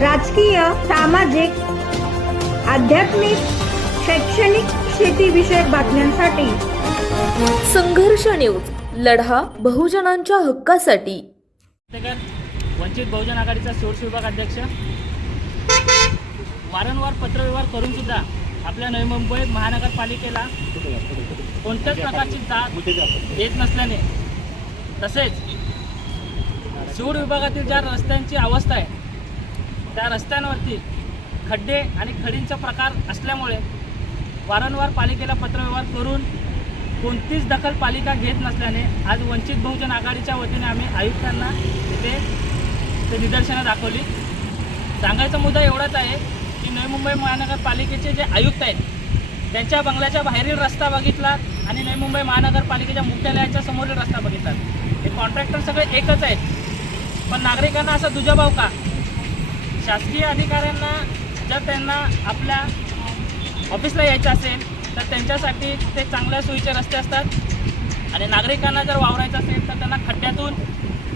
राजकीय सामाजिक आध्यात्मिक शैक्षणिक शेतीविषयक बातम्यांसाठी. संघर्ष न्यूज लढा बहुजनांच्या हक्कासाठी. वंचित बहुजन आघाडीचा सोर्स विभाग अध्यक्ष. वारंवार पत्रव्यवहार करून सुद्धा आपल्या नवी मुंबई महानगरपालिकेला कोणत्याच प्रकारची जात देत नसल्याने तसेच शिवड विभागातील ज्या रस्त्यांची अवस्था आहे त्या रस्त्यांवरती खड्डे आणि खडींचा प्रकार असल्यामुळे वारंवार पालिकेला पत्रव्यवहार करून कोणतीच दखल पालिका घेत नसल्याने आज वंचित बहुजन आघाडीच्या वतीने आम्ही आयुक्तांना तिथे ते निदर्शनं दाखवली. सांगायचा मुद्दा एवढाच आहे की नवी मुंबई महानगरपालिकेचे जे आयुक्त आहेत त्यांच्या बंगल्याच्या बाहेरील रस्ता बघितला आणि नवी मुंबई महानगरपालिकेच्या मुख्यालयाच्या समोरील रस्ता बघितला. हे कॉन्ट्रॅक्टर सगळे एकच आहेत. पण नागरिकांना असा दुजाभाव का? शासकीय अधिकाऱ्यांना जर त्यांना आपल्या ऑफिसला यायचं असेल तर त्यांच्यासाठी ते चांगल्या सोयीचे रस्ते असतात. आणि नागरिकांना जर वावरायचं असेल तर त्यांना खड्ड्यातून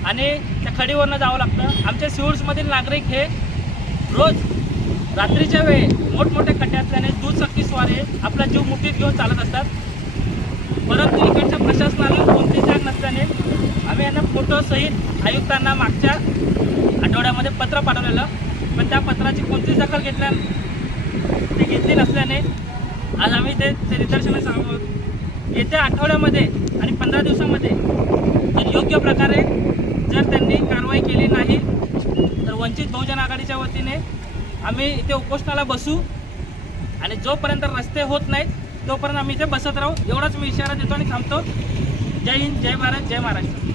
आणि त्या खडीवरनं जावं लागतं. आमच्या सिव्हिल्समधील नागरिक हे रोज रात्रीच्या वेळी मोठमोठे खड्डे असल्याने दुचाकी स्वारे आपला जीव मुठीत घेऊन चालत असतात. परंतु इकडच्या प्रशासनाला कोणती जाग नसल्याने आम्ही यांना फोटोसहित आयुक्तांना मागच्या आठवड्यामध्ये पत्र पाठवलेलं. पण त्या पत्राची कोणतीच दखल घेतल्या ते घेतली नसल्याने आज आम्ही ते ते आहोत सांगू. येत्या आठवड्यामध्ये आणि पंधरा दिवसामध्ये जर योग्य प्रकारे जर त्यांनी कारवाई केली नाही तर वंचित बहुजन आघाडीच्या वतीने आम्ही इथे उपोषणाला बसू आणि जोपर्यंत रस्ते होत नाहीत तोपर्यंत आम्ही इथे बसत राहू. एवढाच मी इशारा देतो आणि थांबतो. जय हिंद जय भारत जय महाराष्ट्र.